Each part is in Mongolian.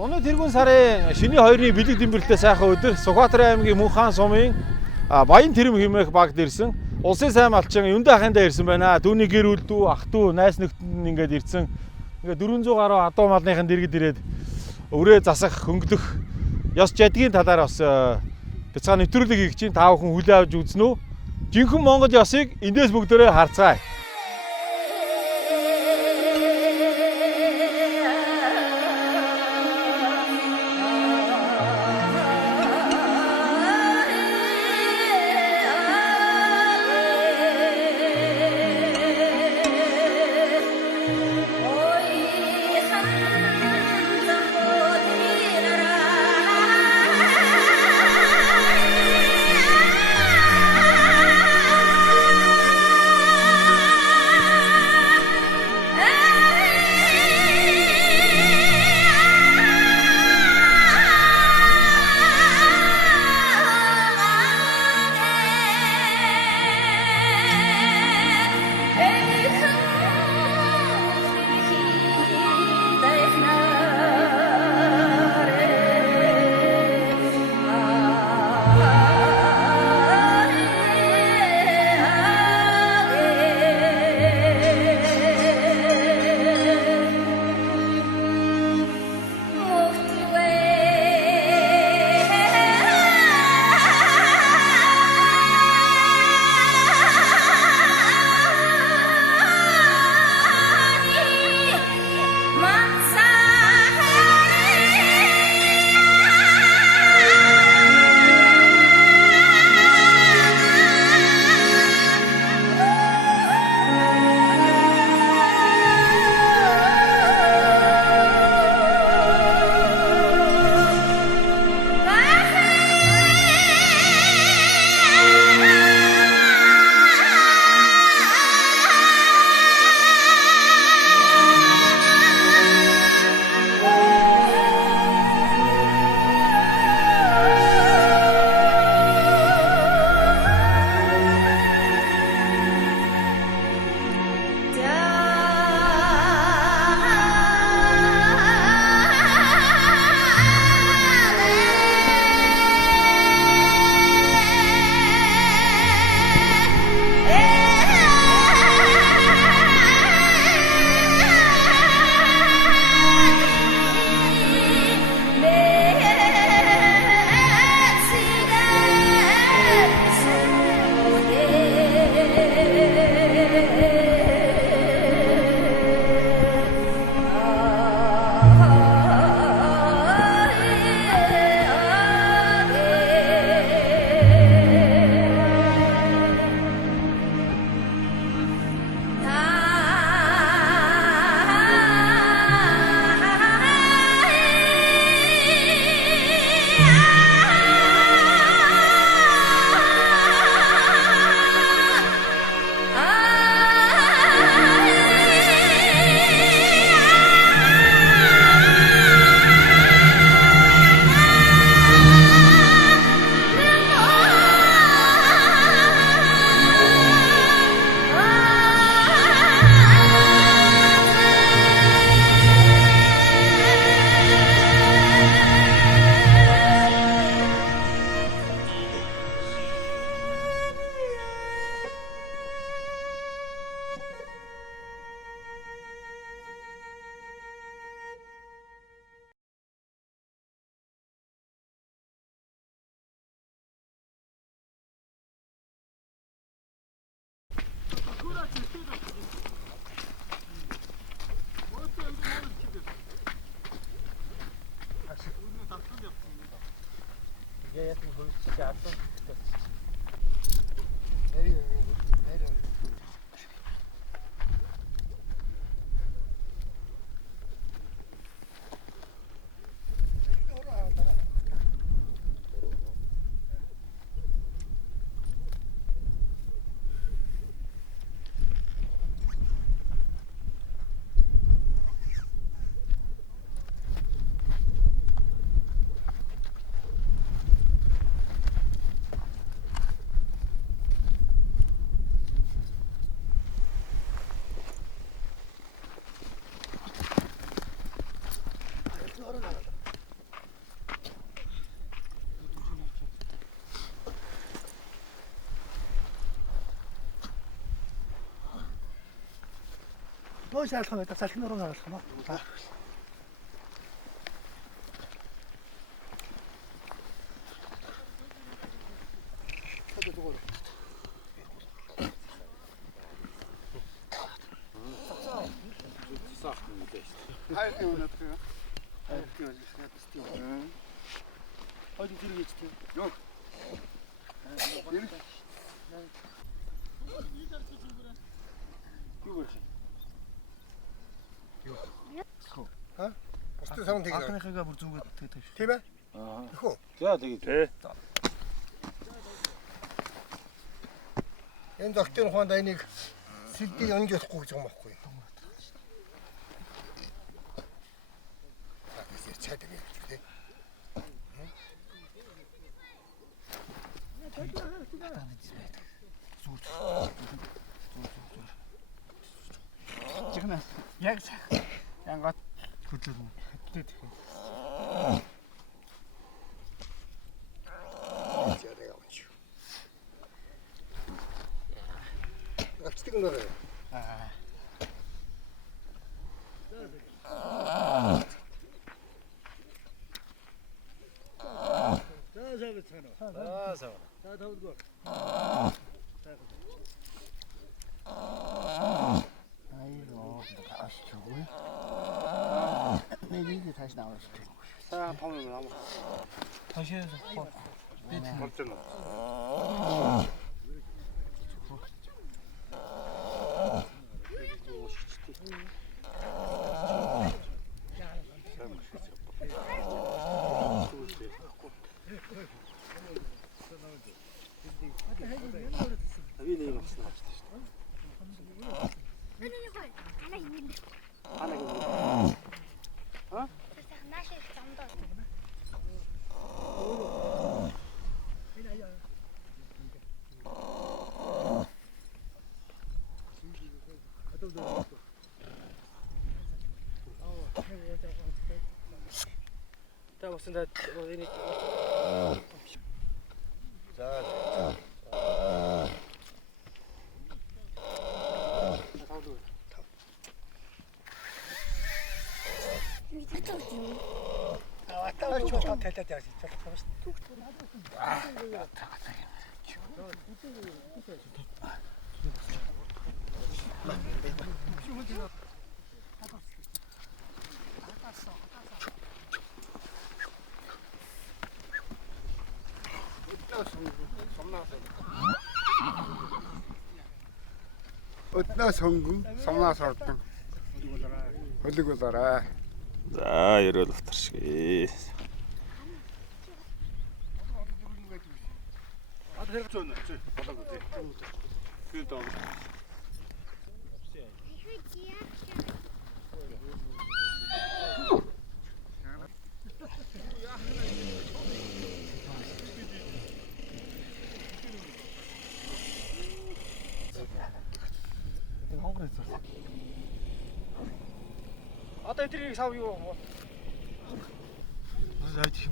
Зуны тэргүүн сарын шөнийн 2-ны бэлэг дэмбэрэлтэй сайхан өдөр Сүхбаатар аймгийн Мөнхаан сумын Баян Тэрэм хэмээх багт ирсэн. Улсын сайн малчин Юндэ ахындаа ирсэн байна. Түүний гэр бүл дүү, ах дүү, найз нөхдөд ингээд ирсэн. Ингээд 400 гаруй адуу малныхын дэргэд ирээд өрөө засах, хөнгөлөх ёс жадгийн талаар бас бяцхан нэвтрүүлэг хийх чинь та бүхэн хүлээ авч үзнэ үү? Жинхэнэ Монгол ёсыг эндээс бүгдээрээ харцгаая. Ой шалхан байдаг. Салхин руу наалах юм аа. Хайртай өнөөх юм. Хайртай үзэж тийм. Хойд зэрэг гэж тийм. Yok. Бусдын савн тэгнэ. Анхныхаа бүр зүгээд тэгдэг шүү. Тийм ээ? Аа. Тэхүү. За тэгээд. Энэ доктор ухаанд энийг сэлдийг онж болохгүй гэж юм баггүй. За чад ингэ тийм. Жигнэ. Яг янгат Хөдлөв. Хөдлөв. Яагаад явж. Авчдаг юм байна. За тавдгоо. 아이고, 다시 저거야? 내 이게 다시 나올 수도 있고. 자, 파면 나무. 다시 해서 맞잖아. 자, 맞습니다. 어디니? 자. 왔다 왔다 됐다 어떤 성군 섬나서었던 어디고 살아? За ерөөл батаршгүй. 아들 해가 줬네. 저 바닥 밑에. 그래도 아따 이들이 사오요. 무슨 아이디?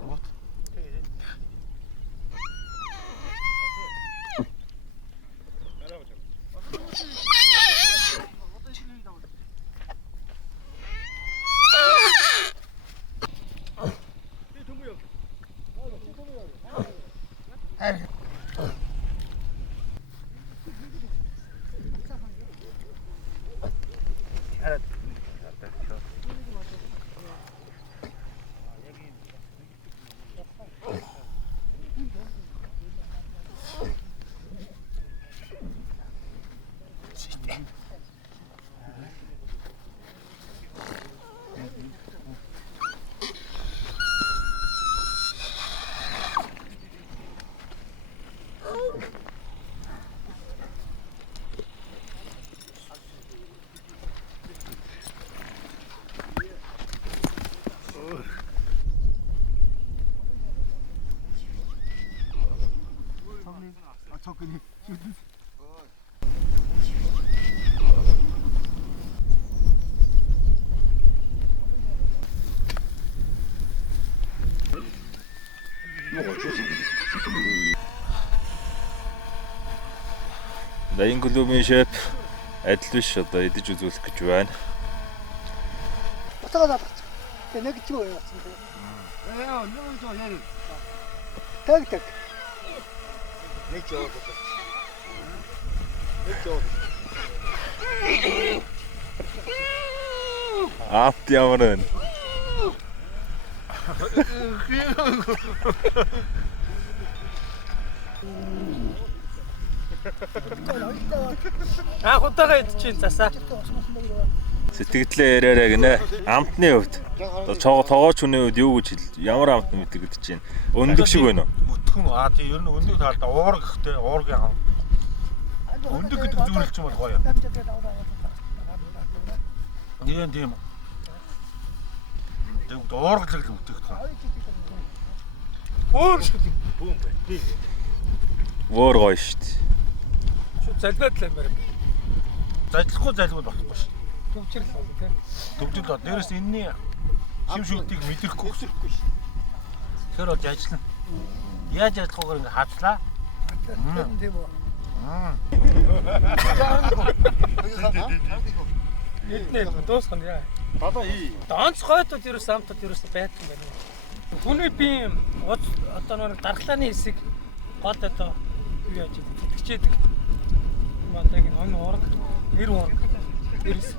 뭐? 접근이. Дайн глүмийн шеф адил биш одоо идэж үзүүлэх гэж байна. Батагаа даах. Тэгээ нэг ч юу яасан бэ? нэг жоо яа. Так. Нэг жоо. Амт ямар байна? Удаага идчихин засаа. Сэтгэлдээ яриараа гинэ. Амтны хувьд одоо тоогооч хүний хувьд юу гэж ямар амт мэдэр гэж чинь өндөг шиг байна уу? Өтгөн тий ер нь өндөг талдаа уурга гэхтэй уургийн ам. Өндөг гэдэг зүйлч юм бол гоё. Тийм. Тэг уургалаг л үтгэх таа. Өөр шиг Бүүн бай. Өөр гоё шүү дээ. шууд залбиад л юм байна. Зажлахгүй залбиуд болохгүй шүү. Төвчрөл бол тийм. Төвжил доо дээрэс энэний шим шүлтийг мэдрэхгүй өсөхгүй шүү. Тэр бол ажиллана. Яаж ажиллахгүйгээр ингээ хавчлаа. Тийм үү. Эднээ дуусах нь яа. Бада хий. Донц гойтод ерөөс амтад ерөөс байдаг юм байна. Хүний бие одоо нэг дархлааны хэсэг гол одоо юу яаж итгэжээдэг. Мадаг энэ уурга, нэр уурга. Ерөөс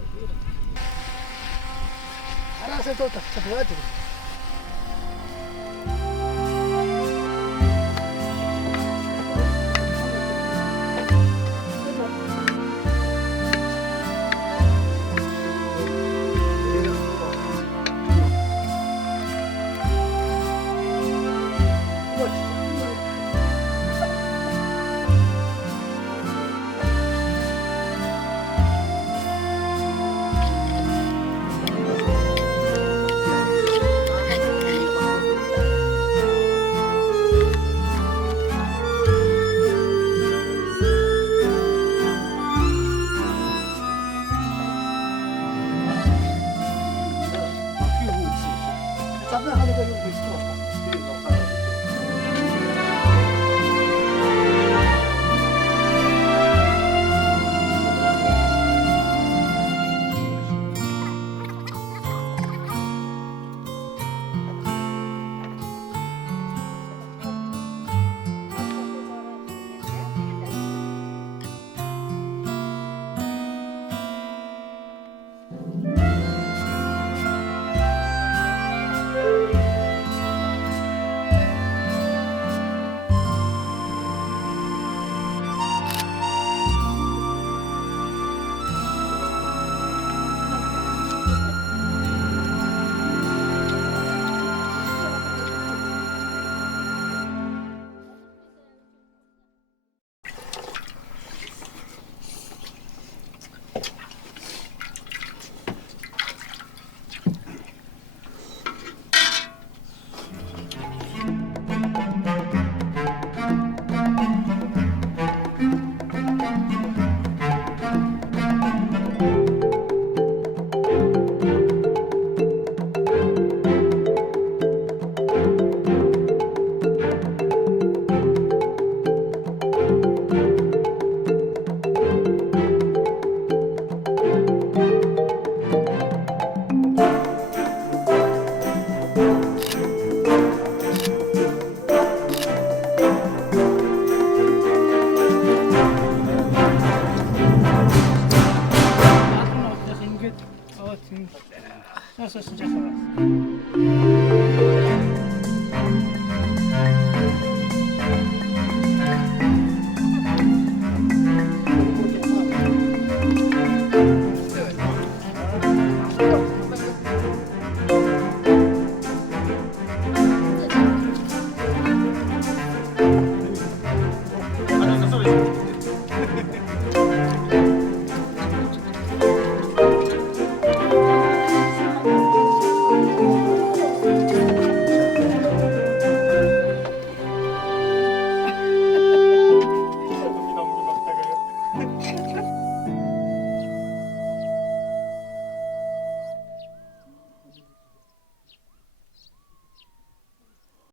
Хараасаа тоо тавцах байдаг. Забна хаалга юу гэж байна? Соссон жахаа.